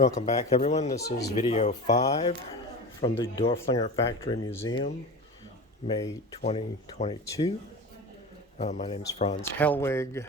Welcome back, everyone. This is video 5 from the Dorflinger Factory Museum, May 2022. My name is Franz Hellwig.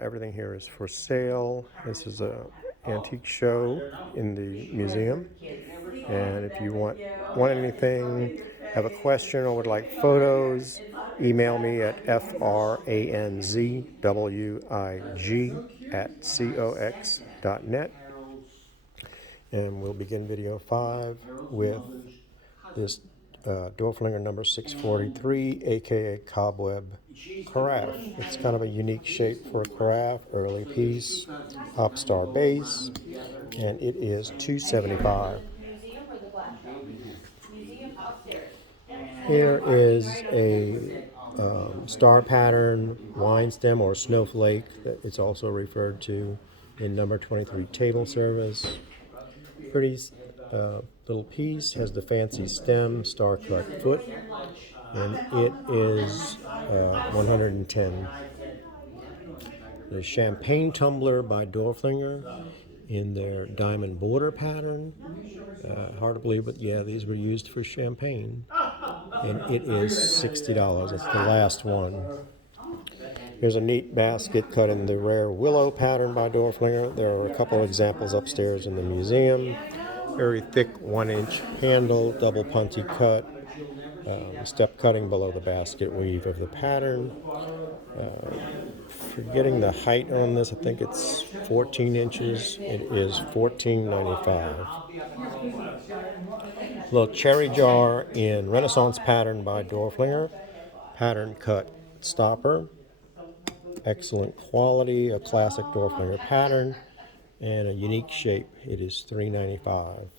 Everything here is for sale. This is an antique show in the museum. And if you want anything, have a question, or would like photos, email me at franzwig@cox.net. And we'll begin video 5 with this Dorflinger number 643, aka Cobweb carafe. It's kind of a unique shape for a carafe, early piece, Hopstar base, and it is $275. Here is a star pattern wine stem or snowflake that it's also referred to in number 23 table service. Pretty little piece, has the fancy stem, star cut foot, and it is 110. The champagne tumbler by Dorflinger in their diamond border pattern. Hard to believe, but yeah, these were used for champagne. And it is $60. It's the last one. Here's a neat basket cut in the rare willow pattern by Dorflinger. There are a couple of examples upstairs in the museum. Very thick 1-inch handle, double punty cut, step cutting below the basket weave of the pattern. Forgetting the height on this, I think it's 14 inches. It is $14.95. Little cherry jar in Renaissance pattern by Dorflinger. Pattern cut stopper. Excellent quality, a classic Dorflinger pattern, and a unique shape. It is $3.95.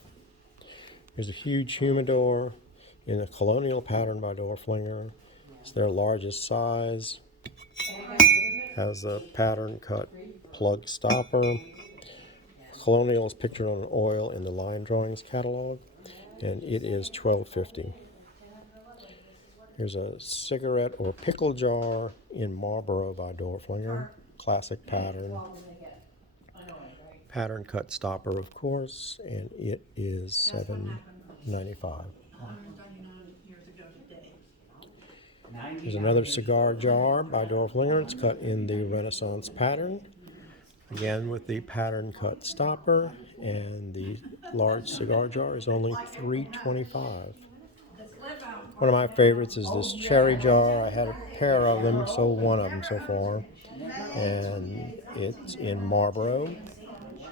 Here's a huge humidor in a colonial pattern by Dorflinger. It's their largest size. Has a pattern cut plug stopper. Colonial is pictured on oil in the line drawings catalog, and it is $12.50. Here's a cigarette or pickle jar in Marlboro by Dorflinger. Classic pattern. Pattern cut stopper, of course, and it is $7.95. Here's another cigar jar by Dorflinger. It's cut in the Renaissance pattern. Again with the pattern cut stopper, and the large cigar jar is only $3.25. One of my favorites is this cherry jar. I had a pair of them, sold one of them so far. And it's in Marlboro.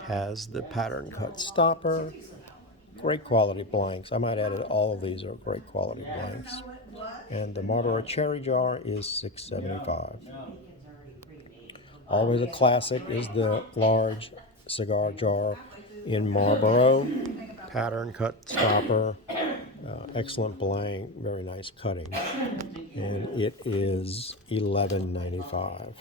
Has the pattern cut stopper. Great quality blanks. I might add it, all of these are great quality blanks. And the Marlboro cherry jar is $6.75. Always a classic is the large cigar jar in Marlboro. Pattern cut stopper. Excellent blank, very nice cutting, and it is $11.95.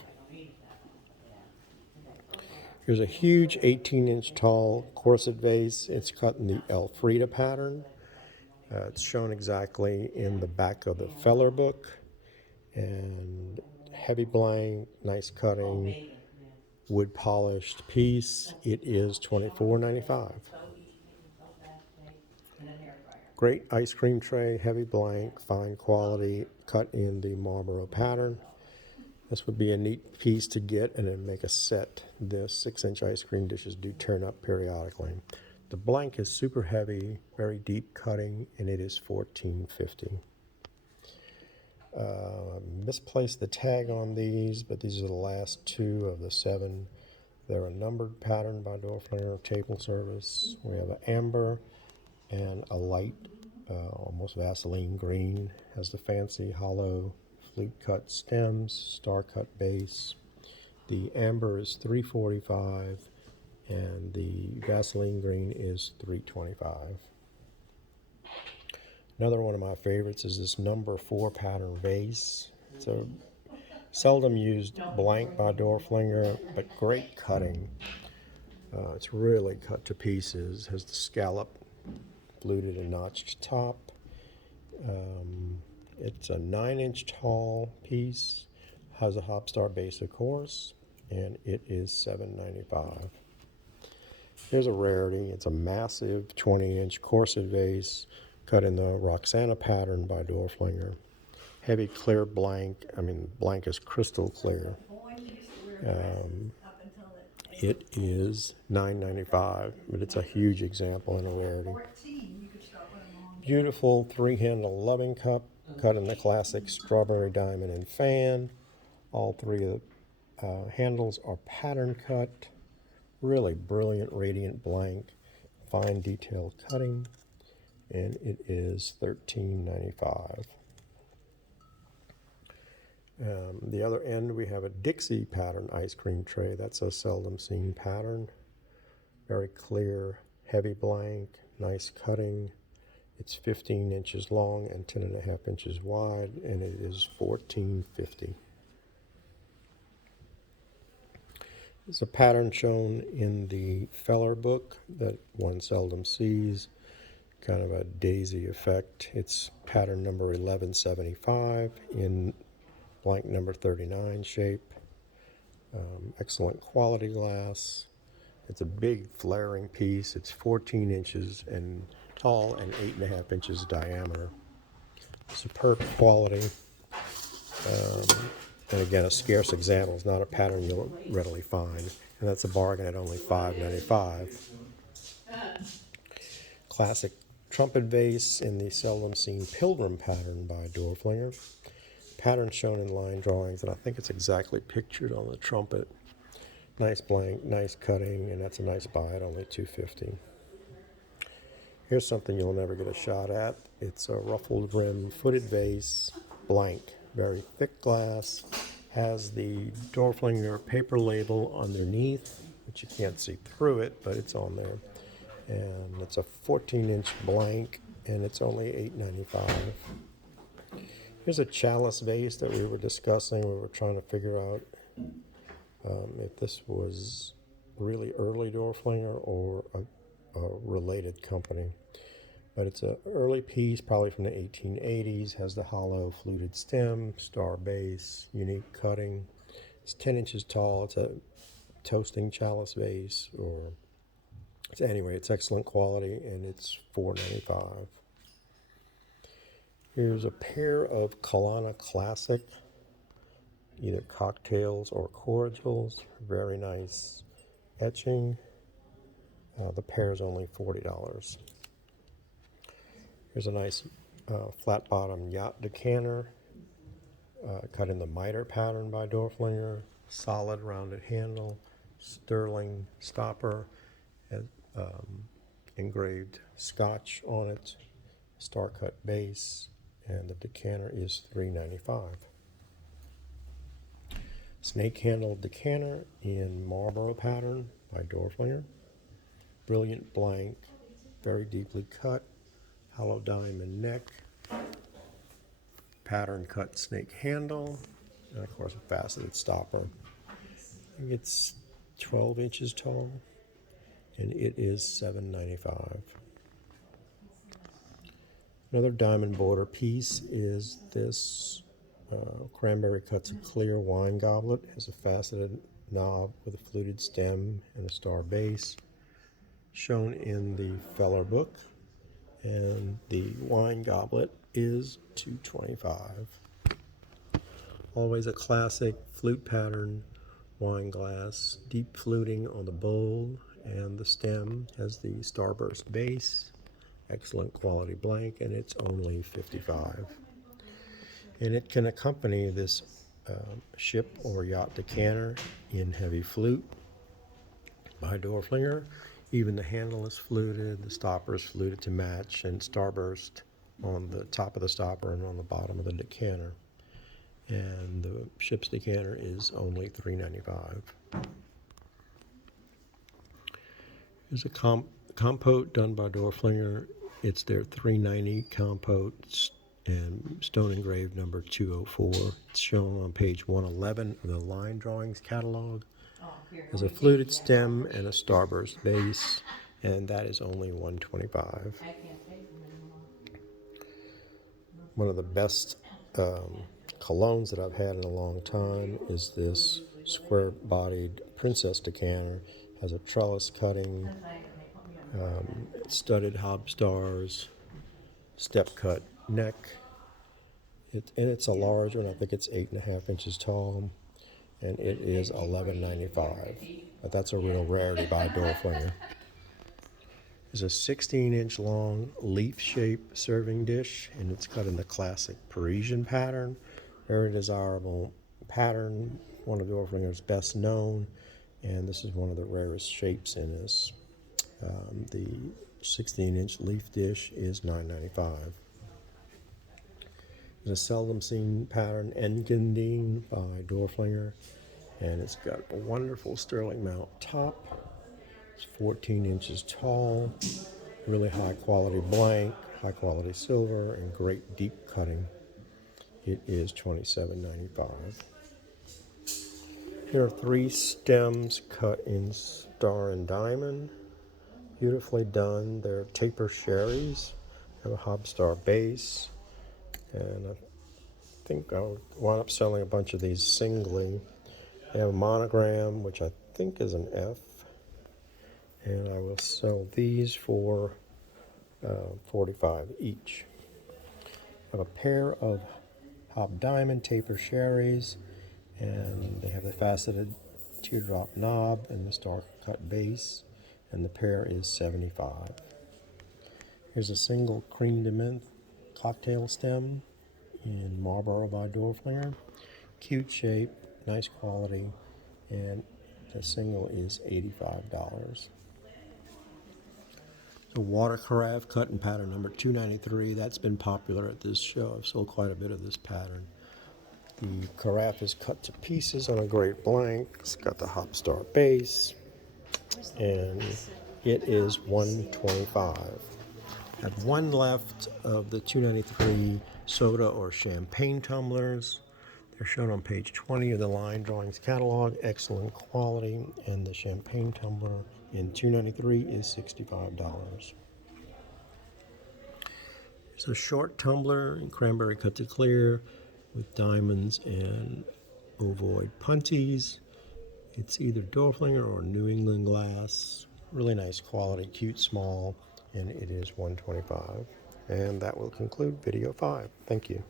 Here's a huge 18-inch tall corset vase. It's cut in the Elfrida pattern. It's shown exactly in the back of the Feller book, and heavy blank, nice cutting, wood polished piece. It is $24.95. Great ice cream tray, heavy blank, fine quality, cut in the Marlboro pattern. This would be a neat piece to get and then make a set. The 6-inch ice cream dishes do turn up periodically. The blank is super heavy, very deep cutting, and it is $14.50. Misplaced the tag on these, but these are the last 2 of the 7. They're a numbered pattern by Dorflinger table service. We have an amber and a light, almost Vaseline green. Has the fancy hollow flute cut stems, star cut base. The amber is $3.45 and the Vaseline green is $3.25. Another one of my favorites is this number 4 pattern vase. It's a seldom used blank by Dorflinger, but great cutting. It's really cut to pieces. Has the scallop fluted and notched top. It's a 9-inch tall piece. Has a Hopstar base, of course, and it is $7.95. Here's a rarity. It's a massive 20-inch corset vase cut in the Roxana pattern by Dorflinger. Heavy clear blank. I mean, blank is crystal clear. It is $9.95, but it's a huge example and a rarity. Beautiful three-handle loving cup cut in the classic strawberry diamond and fan. All three of the handles are pattern cut. Really brilliant, radiant blank, fine detailed cutting, and it is $13.95. The other end, we have a Dixie pattern ice cream tray. That's a seldom seen pattern. Very clear, heavy blank, nice cutting. It's 15 inches long and 10.5 inches wide, and it is $14.50. It's a pattern shown in the Feller book that one seldom sees, kind of a daisy effect. It's pattern number 1175 in blank number 39 shape. Excellent quality glass. It's a big flaring piece. It's 14 inches and tall and 8.5 inches diameter. Superb quality. And again, a scarce example. It's not a pattern you'll readily find. And that's a bargain at only $5.95. Classic trumpet vase in the seldom seen pilgrim pattern by Dorflinger. Pattern shown in line drawings, and I think it's exactly pictured on the trumpet. Nice blank, nice cutting, and that's a nice buy at only $2.50. Here's something you'll never get a shot at. It's a ruffled rim footed vase, blank, very thick glass, has the Dorflinger paper label underneath, which you can't see through it, but it's on there. And it's a 14-inch blank, and it's only $8.95. Here's a chalice vase that we were discussing. We were trying to figure out if this was really early Dorflinger or a related company. But it's an early piece, probably from the 1880s, has the hollow fluted stem, star base, unique cutting. It's 10 inches tall. It's a toasting chalice vase, or anyway, it's excellent quality, and it's $4.95. Here's a pair of Kalana Classic, either cocktails or cordials. Very nice etching. The pair is only $40. Here's a nice flat bottom yacht decanter, cut in the miter pattern by Dorflinger. Solid rounded handle, sterling stopper, has, engraved Scotch on it, star cut base, and the decanter is $3.95. Snake handled decanter in Marlboro pattern by Dorflinger. Brilliant blank, very deeply cut, hollow diamond neck, pattern cut snake handle, and of course a faceted stopper. I think it's 12 inches tall, and it is $7.95. Another diamond border piece is this Cranberry cuts a clear wine goblet, has a faceted knob with a fluted stem and a star base, shown in the Feller book, and the wine goblet is $2.25. Always a classic flute pattern wine glass, deep fluting on the bowl, and the stem has the starburst base. Excellent quality blank, and it's only $55. And it can accompany this ship or yacht decanter in heavy flute by Dorflinger. Even the handle is fluted, the stopper is fluted to match, and starburst on the top of the stopper and on the bottom of the decanter. And the ship's decanter is only $3.95. Here's a compote done by Dorflinger. It's their $3.90 compote and stone engraved number 204. It's shown on page 111 of the line drawings catalog. There's a fluted stem and a starburst base, and that is only $1.25. One of the best colognes that I've had in a long time is this square-bodied princess decanter. Has a trellis cutting, studded hob stars, step cut neck. And it's a large one. I think it's 8.5 inches tall, and it is $11.95. But that's a real rarity by Dorflinger. There's a 16-inch long leaf-shaped serving dish, and it's cut in the classic Parisian pattern. Very desirable pattern, one of Dorflinger's best known, and this is one of the rarest shapes in this. The 16-inch leaf dish is $9.95. There's a seldom seen pattern, Engadine by Dorflinger, and it's got a wonderful sterling mount top. It's 14 inches tall, really high quality blank, high quality silver, and great deep cutting. It is $27.95. Here are 3 stems cut in star and diamond. Beautifully done. They're taper sherries. Have a hob star base. And I think I'll wind up selling a bunch of these singly. They have a monogram, which I think is an F. And I will sell these for $45 each. I have a pair of hob diamond taper sherries, and they have the faceted teardrop knob and the star cut base, and the pair is $75. Here's a single cream de menthe cocktail stem in Marlboro by Dorflinger. Cute shape, nice quality, and the single is $85. The water carafe cut in pattern number 293. That's been popular at this show. I've sold quite a bit of this pattern. The carafe is cut to pieces on a great blank. It's got the hop star base, and it is $125. I have one left of the 293 soda or champagne tumblers. They're shown on page 20 of the Line Drawings catalog. Excellent quality, and the champagne tumbler in 293 is $65. It's a short tumbler in Cranberry cut to clear with diamonds and ovoid punties. It's either Dorflinger or New England glass. Really nice quality, cute, small, and it is $125. And that will conclude video 5. Thank you.